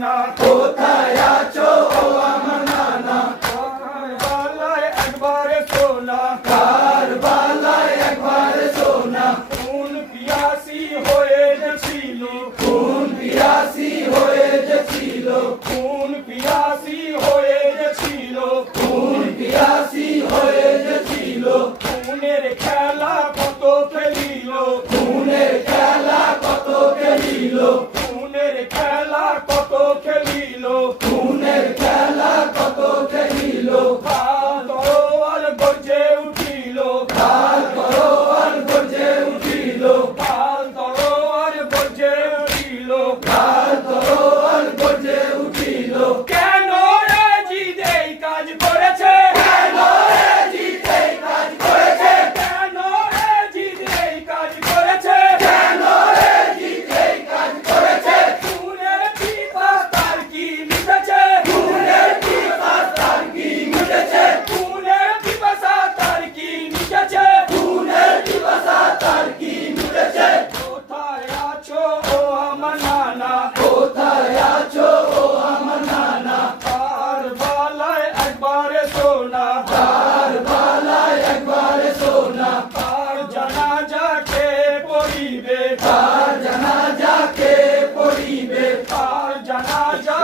নানা, কোথায় আছো ও আমার নানা, কারবালায় একবার সোনা, কারবালায় একবার সোনা, খুন পিয়াসি হয়ে গেছিল, খুন পিয়াসি হয়ে গেছিল, খুন পিয়াসি হয়ে গেছিল, খুন পিয়াসি হয়ে গেছিল, খুনের খেলা কত খেলিল, খুনের খেলা কত খেলিল, খুনের খেলা কত খেলিল, খুনের খেলা কত খেলিল, কাল তরোয়াল গর্জে উঠিল, কাল তরোয়াল গর্জে উঠিল, কাল তরোয়াল গর্জে উঠিল, কাল তরোয়াল গর্জে উঠিল, কেন জিদ এই কাজ করেছে, কেন এ জিত এই কাজ করেছে, কেন জিদ এই কাজ করেছে, কেন এ জিত এই কাজ করেছে, খুনের পিপাস তার কি মিটেছে, খুনের পিপাস তার কি মিটেছে, খুনের পিপাসা তার কি মিটেছে, খুনের পিপাসা তার কি মিটেছে, কোথায় আছো ও আমার নানা, কোথায় আছো ও আমার নানা, কারবালায় একবারে সোনা, কারবালায় একবার সোনা, তার জানাজা কে পড়িবে, তার জানাজা কে পড়িবে, তার জানাজা